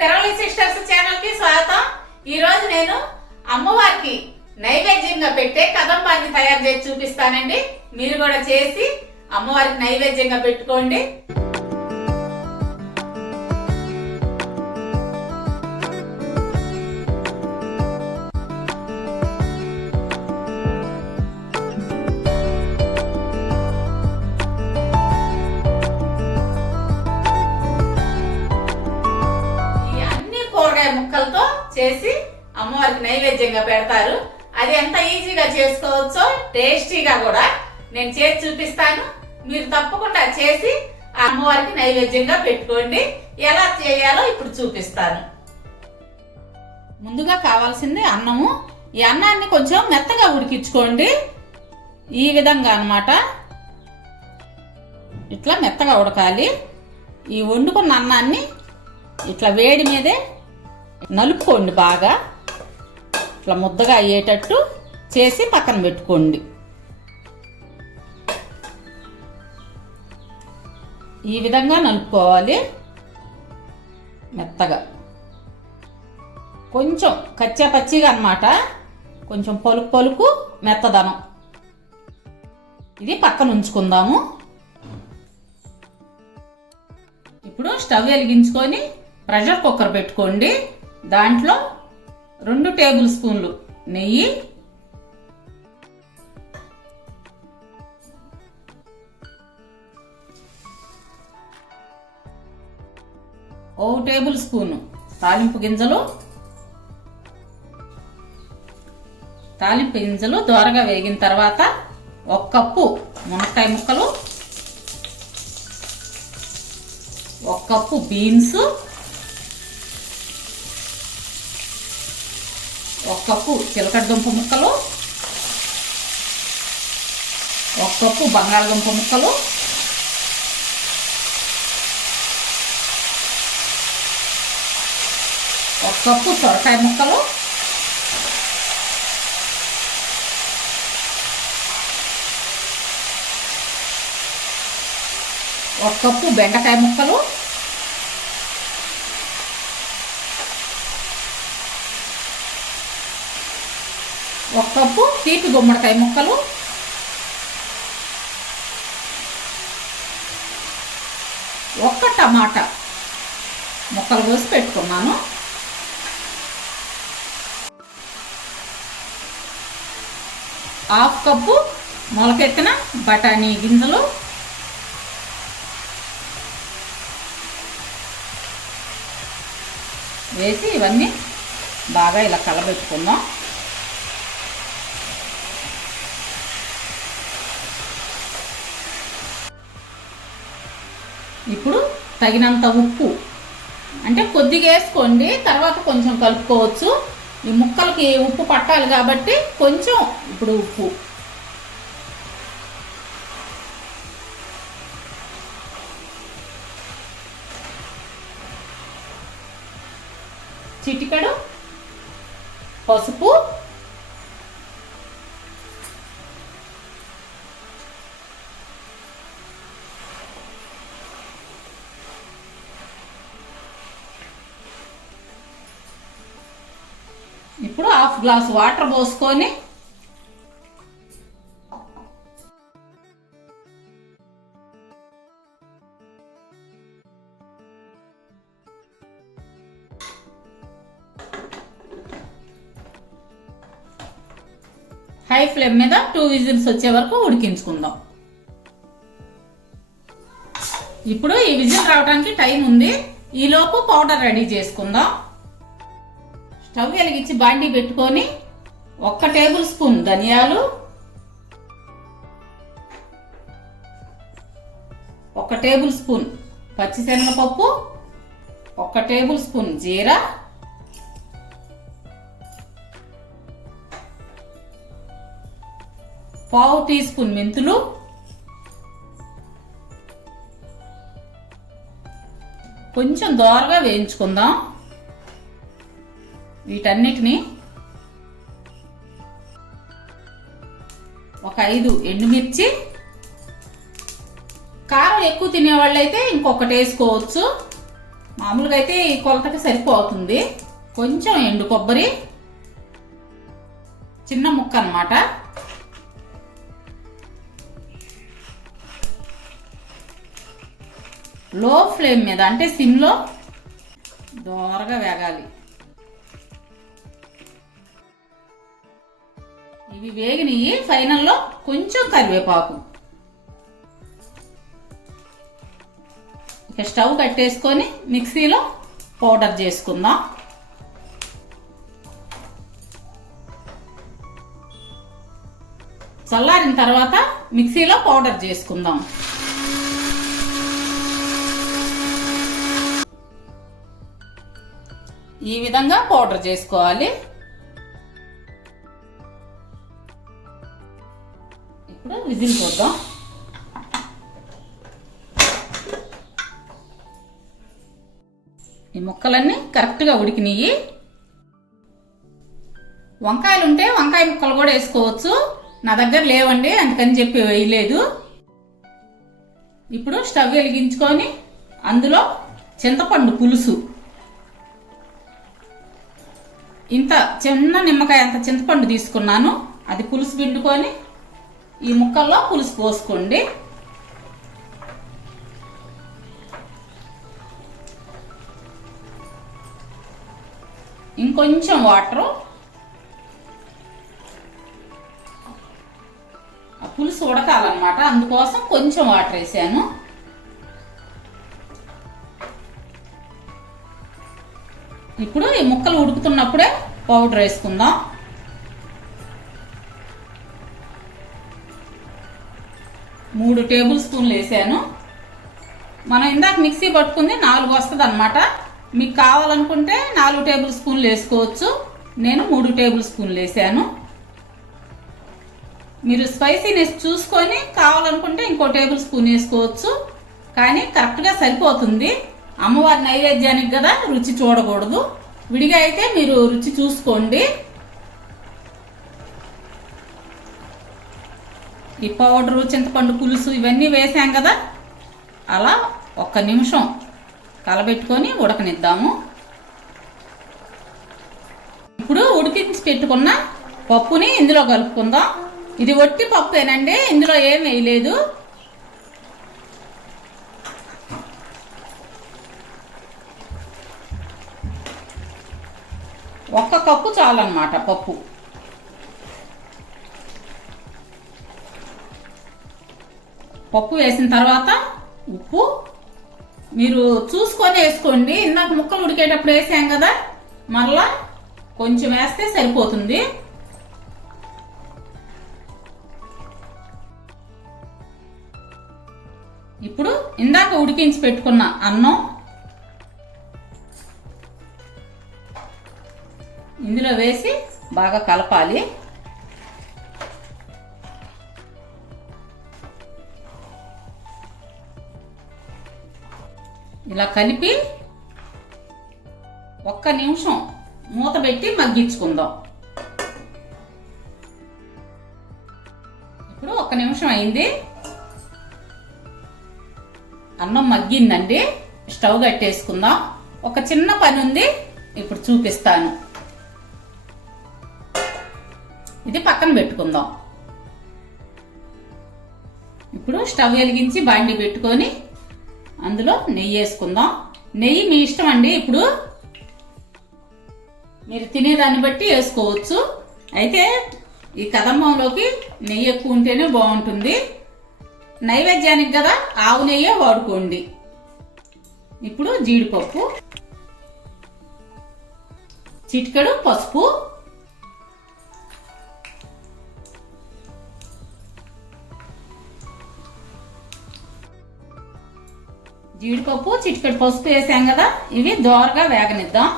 తెరవలి sisters ఛానల్కి స్వాగతం. ఈ రోజు నేను అమ్మవారికి నైవేద్యంగా పెట్టే కదంబాన్ని తయారు చేసి చూపిస్తానండి. మీరు కూడా చేసి అమ్మవారికి నైవేద్యంగా పెట్టుకోండి. చేసి అమ్మవారికి నైవేద్యంగా పెడతారు. అది ఎంత ఈజీగా చేసుకోవచ్చో టేస్టీగా కూడా నేను చేసి చూపిస్తాను. మీరు తప్పకుండా చేసి ఆ అమ్మవారికి నైవేద్యంగా పెట్టుకోండి. ఎలా చేయాలో ఇప్పుడు చూపిస్తాను. ముందుగా కావాల్సింది అన్నము. ఈ అన్నాన్ని కొంచెం మెత్తగా ఉడికించుకోండి. ఈ విధంగా అనమాట ఇట్లా మెత్తగా ఉడకాలి. ఈ వండుకున్న అన్నాన్ని ఇట్లా వేడి మీదే నలుపుకోండి బాగా. ఇట్లా ముద్దగా అయ్యేటట్టు చేసి పక్కన పెట్టుకోండి. ఈ విధంగా నలుపుకోవాలి. మెత్తగా. కొంచెం కచ్చా పచ్చిగా అన్నమాట. కొంచెం పలుకు పలుకు మెత్తదనం. ఇది పక్కన ఉంచుకుందాము. ఇప్పుడు స్టవ్ వెలిగించుకొని ప్రెషర్ కుక్కర్ పెట్టుకోండి. దాంట్లో రెండు టేబుల్ స్పూన్లు నెయ్యి ఓ టేబుల్ స్పూను తాలింపు గింజలు. తాలింపు గింజలు దోరగా వేగిన తర్వాత ఒక కప్పు మునక్కాయ ముక్కలు ఒక కప్పు బీన్స్ ఒక కప్పు చిలకడ దుంప ముక్కలు ఒక కప్పు బంగాళదుంప ముక్కలు ఒక కప్పు సొరకాయ ముక్కలు ఒక కప్పు బెండకాయ ముక్కలు ఒక కప్పు తీపి గుమ్మడికాయ ముక్కలు. ఒక్క టమాటా ముక్కలు కోసి పెట్టుకున్నాను. హాఫ్ కప్పు మొలకెత్తిన బఠానీ గింజలు. వేసి ఇవన్నీ బాగా ఇలా కలబెట్టుకుందాం. ఇప్పుడు తగినంత ఉప్పు. అంటే కొద్దిగా వేసుకోండి తర్వాత కొంచెం కలుపుకోవచ్చు. ఈ ముక్కలకి ఉప్పు పట్టాలి కాబట్టి కొంచెం ఇప్పుడు ఉప్పు. చిటికెడు పసుపు హాఫ్ గ్లాస్ వాటర్ పోసుకొని హై ఫ్లేమ్ మీద టూ విజిల్స్ వచ్చే వరకు ఉడికించుకుందాం. ఇప్పుడు ఈ విజిల్ రావడానికి టైం ఉంది. ఈలోపు పౌడర్ రెడీ చేసుకుందాం. స్టవ్ వెలిగించి బాండీ పెట్టుకొని ఒక్క టేబుల్ స్పూన్ ధనియాలు ఒక టేబుల్ స్పూన్ పచ్చిశనగపప్పు ఒక టేబుల్ స్పూన్ జీరా పావు టీ స్పూన్ మెంతులు కొంచెం దోరగా వేయించుకుందాం. వీటన్నిటిని ఒక ఐదు ఎండుమిర్చి కారం ఎక్కువ తినేవాళ్ళైతే ఇంకొకటి వేసుకోవచ్చు. మామూలుగా అయితే ఈ కొలతకి సరిపోతుంది. కొంచెం ఎండు కొబ్బరి చిన్న ముక్క అన్నమాట. లో ఫ్లేమ్ మీద అంటే సిమ్లో దోరగా వేగాలి. ఇవి వేగినవి ఫైనల్లో కొంచెం కరివేపాకు. ఇక స్టవ్ కట్టేసుకొని మిక్సీలో పౌడర్ చేసుకుందాం. చల్లారిన తర్వాత మిక్సీలో పౌడర్ చేసుకుందాం. ఈ విధంగా పౌడర్ చేసుకోవాలి. ఇప్పుడు విజిల్ పోద్దాం ఈ ముక్కలన్నీ కరెక్ట్గా ఉడికినాయి. వంకాయలు ఉంటే వంకాయ ముక్కలు కూడా వేసుకోవచ్చు. నా దగ్గర లేవండి అందుకని చెప్పి వేయలేదు. ఇప్పుడు స్టవ్ వెలిగించుకొని అందులో చింతపండు పులుసు. ఇంత చిన్న నిమ్మకాయ అంత చింతపండు తీసుకున్నాను. అది పులుసు పిండుకొని ఈ ముక్కల్లో పులుసు పోసుకోండి. ఇంకొంచెం వాటరు. ఆ పులుసు ఉడకాలన్నమాట. అందుకోసం కొంచెం వాటర్ వేసాను. ఇప్పుడు ఈ ముక్కలు ఉడుకుతున్నప్పుడే పౌడర్ వేసుకుందాం. రెండు టేబుల్ స్పూన్లు వేసాను. మనం ఇందాక మిక్సీ పట్టుకుంది నాలుగు వస్తుంది అనమాట మీకు కావాలనుకుంటే నాలుగు టేబుల్ స్పూన్లు వేసుకోవచ్చు. నేను మూడు టేబుల్ స్పూన్లు వేసాను. మీరు స్పైసీనెస్ చూసుకొని కావాలనుకుంటే ఇంకో టేబుల్ స్పూన్ వేసుకోవచ్చు. కానీ కరెక్ట్గా సరిపోతుంది. అమ్మవారి నైవేద్యానికి కదా రుచి చూడకూడదు. విడిగా అయితే మీరు రుచి చూసుకోండి. ఈ పౌడరు చింతపండు పులుసు ఇవన్నీ వేసాం కదా. అలా ఒక్క నిమిషం కలబెట్టుకొని ఉడకనిద్దాము. ఇప్పుడు ఉడికించి పెట్టుకున్న పప్పుని ఇందులో కలుపుకుందాం. ఇది ఒట్టి పప్పేనండి ఇందులో ఏం వేయలేదు. ఒక్క కప్పు చాలన్నమాట పప్పు. పప్పు వేసిన తర్వాత ఉప్పు. మీరు చూసుకొని వేసుకోండి. ఇందాక ముక్కలు ఉడికేటప్పుడు వేసాం కదా మరలా కొంచెం వేస్తే సరిపోతుంది. ఇప్పుడు ఇందాక ఉడికించి పెట్టుకున్న అన్నం ఇందులో వేసి బాగా కలపాలి. ఇలా కలిపి ఒక్క నిమిషం మూత పెట్టి మగ్గించుకుందాం. ఇప్పుడు ఒక్క నిమిషం అయింది. అన్నం మగ్గిందండి. స్టవ్ కట్టేసుకుందాం. ఒక చిన్న పని ఉంది. ఇప్పుడు చూపిస్తాను. ఇది పక్కన పెట్టుకుందాం. ఇప్పుడు స్టవ్ వెలిగించి బాండి పెట్టుకొని అందులో నెయ్యి వేసుకుందాం. నెయ్యి మీ ఇష్టం అండి ఇప్పుడు మీరు తినేదాన్ని బట్టి వేసుకోవచ్చు. అయితే ఈ కదంబంలోకి నెయ్యి ఎక్కువ ఉంటేనే బాగుంటుంది. నైవేద్యానికి కదా ఆవు నెయ్యే వాడుకోండి. ఇప్పుడు జీడిపప్పు చిటికెడు పసుపు జీడిపప్పు చిటికెడు పసుపు వేసాం కదా ఇవి దోరగా వేగనిద్దాం.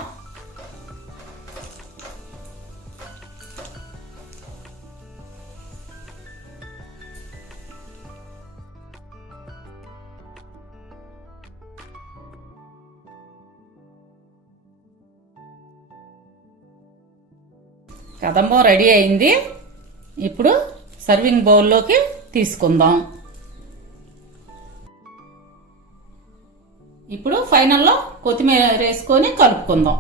కదంబం రెడీ అయింది. ఇప్పుడు సర్వింగ్ బౌల్లోకి తీసుకుందాం. ఇప్పుడు ఫైనల్లో కొత్తిమీర వేసుకొని కలుపుకుందాం.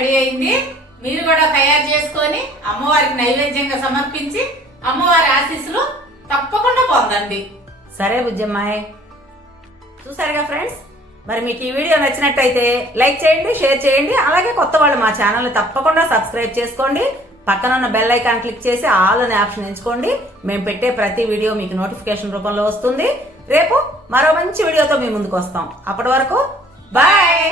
రెడీ అయింది. మీరు కూడా తయారు చేసుకొని అమ్మవారికి నైవేద్యంగా సమర్పించి అమ్మవారి ఆశీస్సులు తప్పకుండా పొందండి. సరే బుజ్జమ్మాయ్. చూసారుగా ఫ్రెండ్స్? మరి మీకు ఈ వీడియో నచ్చినట్టయితే లైక్ చేయండి షేర్ చేయండి అలాగే కొత్త వాళ్ళు మా ఛానల్ తప్పకుండా సబ్స్క్రైబ్ చేసుకోండి. పక్కనున్న బెల్ ఐకాన్ క్లిక్ చేసి ఆల్ అనే ఆప్షన్ ఎంచుకోండి. మేము పెట్టే ప్రతి వీడియో మీకు నోటిఫికేషన్ రూపంలో వస్తుంది. రేపు మరో మంచి వీడియోతో మీ ముందుకు వస్తాం. అప్పటి వరకు బాయ్!